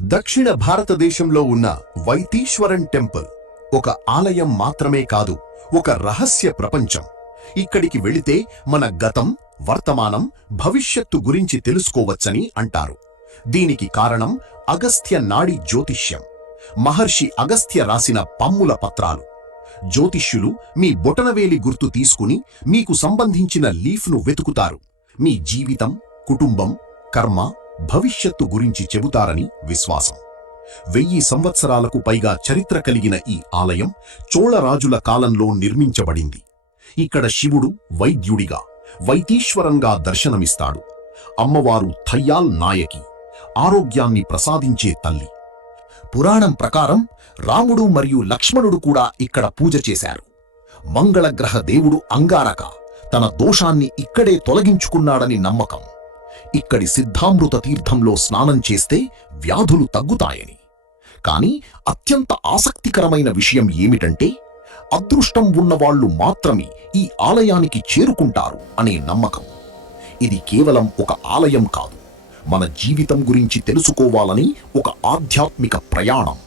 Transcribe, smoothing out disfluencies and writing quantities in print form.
దక్షిణ భారతదేశంలో ఉన్న వైతీశ్వరన్ టెంపుల్ ఒక ఆలయం మాత్రమే కాదు, ఒక రహస్య ప్రపంచం. ఇక్కడికి వెళితే మన గతం, వర్తమానం, భవిష్యత్తు గురించి తెలుసుకోవచ్చని అంటారు. దీనికి కారణం అగస్త్య నాడి జ్యోతిష్యం. మహర్షి అగస్త్య రాసిన పమ్ముల పత్రాలు. జ్యోతిష్యులు మీ బొటనవేలి గుర్తు తీసుకుని మీకు సంబంధించిన లీఫ్ను వెతుకుతారు. మీ జీవితం, కుటుంబం, కర్మ, భవిష్యత్తు గురించి చెబుతారని విశ్వాసం. 1000 సంవత్సరాలకు పైగా చరిత్ర కలిగిన ఈ ఆలయం చోళరాజుల కాలంలో నిర్మించబడింది. ఇక్కడ శివుడు వైద్యుడిగా, వైతీశ్వరంగా దర్శనమిస్తాడు. అమ్మవారు థయ్యాల్ నాయకి, ఆరోగ్యాన్ని ప్రసాదించే తల్లి. పురాణం ప్రకారం రాముడు మరియు లక్ష్మణుడు కూడా ఇక్కడ పూజ చేశారు. మంగళగ్రహ దేవుడు అంగారక తన దోషాన్ని ఇక్కడే తొలగించుకున్నాడని నమ్మకం. ఇక్కడి సిద్ధామృత తీర్థంలో స్నానం చేస్తే వ్యాధులు తగ్గుతాయని. కానీ అత్యంత ఆసక్తికరమైన విషయం ఏమిటంటే, అదృష్టం ఉన్నవాళ్లు మాత్రమే ఈ ఆలయానికి చేరుకుంటారు అనే నమ్మకం. ఇది కేవలం ఒక ఆలయం కాదు, మన జీవితం గురించి తెలుసుకోవాలని ఒక ఆధ్యాత్మిక ప్రయాణం.